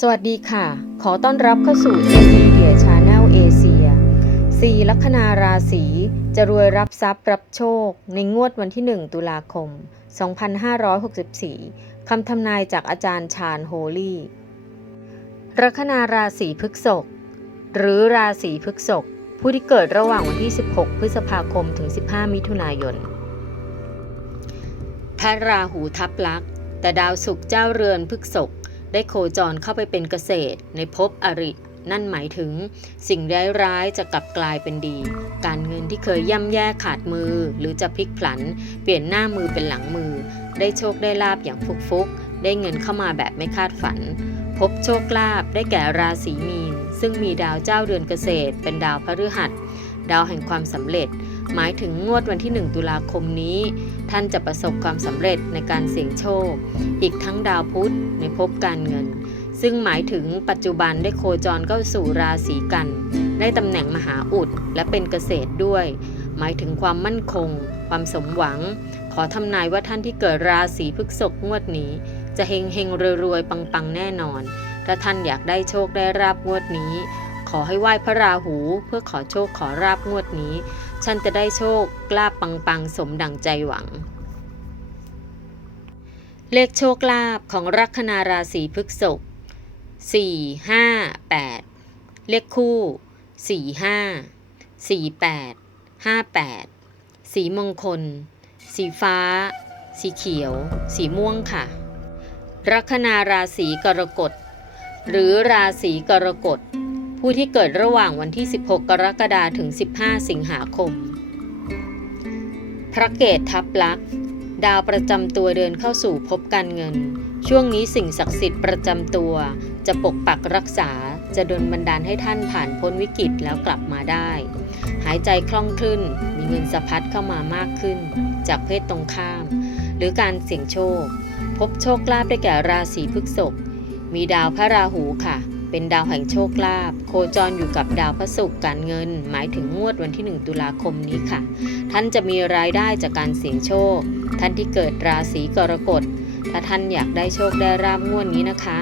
สวัสดีค่ะ ขอต้อนรับเข้าสู่ NVIDIA Channel Asia สี่ลัคนาราศีจะรวยรับทรัพย์รับโชค ในงวดวันที่ 1 ตุลาคม 2564 คำทำนายจากอาจารย์ชาญโฮลี่ลัคนาราศีพฤกษภหรือราศีพฤกษภผู้ที่เกิดระหว่างวันที่ 16 พฤษภาคมถึง 15 มิถุนายนพระราหูทับลักษ์แต่ดาวศุกร์เจ้าเรือนพฤกษภ ได้โคจรเข้าไปเป็นเกษตร ในภพอรินั่นหมายถึง สิ่งร้ายๆจะกลับกลายเป็นดี การเงินที่เคยย่ำแย่ขาดมือ หรือจะพลิกผลัน เปลี่ยนหน้ามือเป็นหลังมือ ได้โชคได้ลาบอย่างฟุกๆได้เงินเข้ามาแบบไม่คาดฝัน พบโชคลาภได้แก่ราศีมีน ซึ่งมีดาวเจ้าเรือนเกษตร เป็นดาวพฤหัส ดาวแห่งความสำเร็จ หมายถึงงวดวันที่ 1 ตุลาคมนี้ ท่านจะประสบความสำเร็จในการเสี่ยงโชค อีกทั้งดาวพุธในภพการเงิน ซึ่งหมายถึงปัจจุบันได้โคจรเข้าสู่ราศีกัน ได้ตำแหน่งมหาอุดและเป็นเกษตรด้วย หมายถึงความมั่นคง ความสมหวัง ขอทำนายว่าท่านที่เกิดราศีพฤษภงวดนี้ จะเฮงเฮงๆรวยๆปังๆแน่นอน ถ้าท่านอยากได้โชคได้ราบงวดนี้ขอให้ไหว้พระราหูเพื่อขอโชคขอราบงวดนี้ ฉันจะได้โชคลาบปังๆ สมดังใจหวัง เลขโชคลาภของลัคนาราศีพฤกษภ4 5 8 เลขคู่ 4 5 4 8 5 8 สีมงคล สีฟ้า สีเขียว สีม่วงค่ะลัคนาราศีกรกฎ หรือราศีกรกฎ ผู้ที่เกิดระหว่างวันที่ 16 กรกฎาคมถึง 15 สิงหาคม พระเกตทับลักษ์ดาวประจำตัวเดินเข้าสู่ภพการเงิน ช่วงนี้สิ่งศักดิ์สิทธิ์ประจำตัว จะปกปักรักษาจะดลบันดาลให้ท่านผ่านพ้นวิกฤตแล้วกลับมาได้ หายใจคล่องขึ้น มีเงินสะพัดเข้ามามากขึ้น จากเพศตรงข้าม หรือการเสี่ยงโชค พบโชคลาภได้แก่ราศีพฤษภมีดาวพระราหูค่ะ เป็นดาวแห่งโชคลาภโคจรอยู่กับดาวพระศุกร์การเงิน หมายถึงงวดวันที่ 1 ตุลาคมนี้ค่ะ ท่านจะมีรายได้จากการเสี่ยงโชค ท่านที่เกิดราศีกรกฎถ้าท่านอยากได้โชคได้ราบงวดนี้นะคะ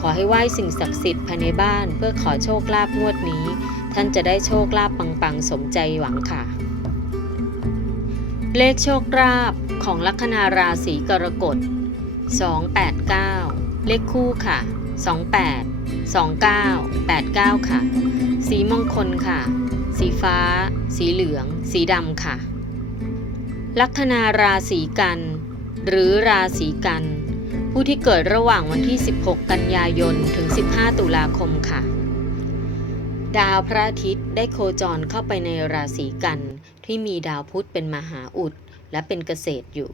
ขอให้ไหว้สิ่งศักดิ์สิทธิ์ภายในบ้านเพื่อขอโชคลาบงวดนี้ ท่านจะได้โชคลาภปังๆ สมใจหวังค่ะ เลขโชคลาภของลัคนาราศีกรกฎ289 เลขคู่ค่ะ 28 29 89 ค่ะ สีมงคลค่ะ สีฟ้า สีเหลือง สีดำค่ะ ลัคนาราศีกัน หรือราศีกัน ผู้ที่เกิดระหว่างวันที่ 16 กันยายน ถึง 15 ตุลาคมค่ะ ดาวพระอาทิตย์ได้โคจรเข้าไปในราศีกันที่มีดาวพุธเป็นมหาอุดและเป็นเกษตรอยู่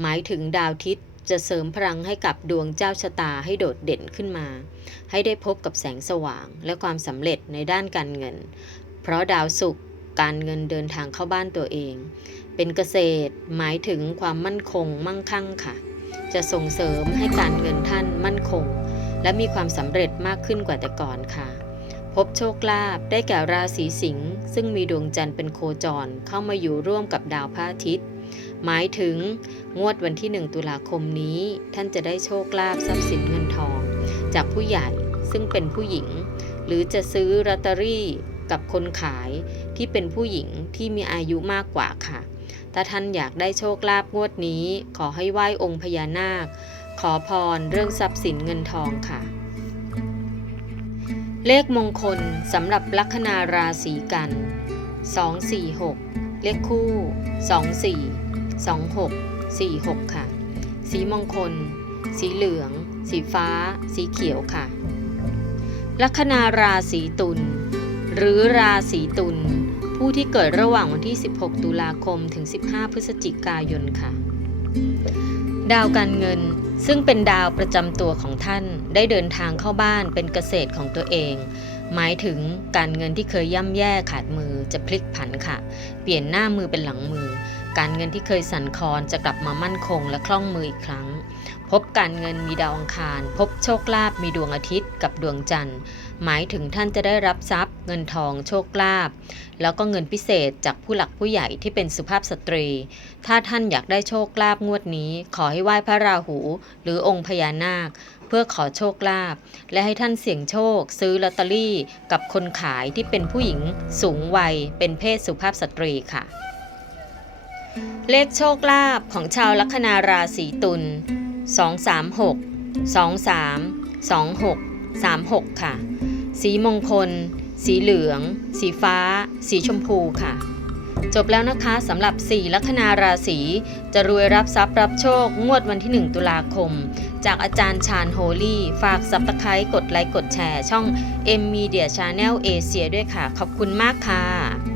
หมายถึงดาวทิศ จะเสริมพลังให้กับดวงเจ้าชะตาให้โดดเด่นขึ้นมา ให้ได้พบกับแสงสว่างและความสำเร็จในด้านการเงิน เพราะดาวศุกร์การเงินเดินทางเข้าบ้านตัวเอง เป็นเกษตรหมายถึงความมั่นคงมั่งคั่งค่ะ จะส่งเสริมให้การเงินท่านมั่นคง และมีความสำเร็จมากขึ้นกว่าแต่ก่อนค่ะ พบโชคลาภได้แก่ราศีสิงห์ซึ่งมีดวงจันทร์เป็นโคจรเข้ามาอยู่ร่วมกับดาวพระอาทิตย์ หมายถึงงวดวันที่ 1 ตุลาคมนี้ ท่านจะได้โชคลาภทรัพย์สินเงินทอง จากผู้ใหญ่ซึ่งเป็นผู้หญิง หรือจะซื้อลอตเตอรี่กับคนขายที่เป็นผู้หญิงที่มีอายุมากกว่าค่ะ ถ้าท่านอยากได้โชคลาภงวดนี้ ขอให้ไหว้องค์พญานาค ขอพรเรื่องทรัพย์สินเงินทองค่ะ เลขมงคลสำหรับลัคนาราศีกัน 246 เลขคู่ 24 26 46 ค่ะ สีมงคล สีเหลือง สีฟ้า สีเขียวค่ะ ลัคนาราศีตุล หรือราศีตุล ผู้ที่เกิดระหว่างวันที่ 16 ตุลาคมถึง 15 พฤศจิกายนค่ะ ดาวการเงินซึ่งเป็นดาวประจำตัวของท่านได้เดินทางเข้าบ้านเป็นเกษตรของตัวเอง หมายถึงการเงินที่เคยย่ำแย่ขาดมือจะพลิกผันค่ะ เปลี่ยนหน้ามือเป็นหลังมือ การเงินที่เคยสั่นคลอนจะกลับมามั่นคงและคล่องมืออีกครั้ง พบการเงินมีดาวอังคาร พบโชคลาภมีดวงอาทิตย์กับดวงจันทร์ หมายถึงท่านจะได้รับทรัพย์ เงินทองโชคลาภแล้วก็เงินพิเศษจากผู้หลักผู้ใหญ่ที่เป็นสุภาพสตรี ถ้าท่านอยากได้โชคลาภงวดนี้ ขอให้ไหว้พระราหู หรือองค์พญานาคเพื่อขอโชคลาภและให้ท่านเสี่ยงโชค ซื้อลอตเตอรี่กับคนขายที่เป็นผู้หญิงสูงวัย เป็นเพศสุภาพสตรีค่ะ เลขโชคลาภของชาวลัคนาราศีตุล 236 23 26 36 ค่ะ สีมงคล สีเหลือง สีฟ้า สีชมพูค่ะ จบแล้วนะคะสำหรับ 4 ลัคนาราศีจะรวยรับทรัพย์รับโชคงวดวันที่ 1 ตุลาคม จากอาจารย์ชาญโฮลี่ ฝากซับตะไคร้กดไลค์กดแชร์ ช่อง M Media Channel Asia ด้วยค่ะ ขอบคุณมากค่ะ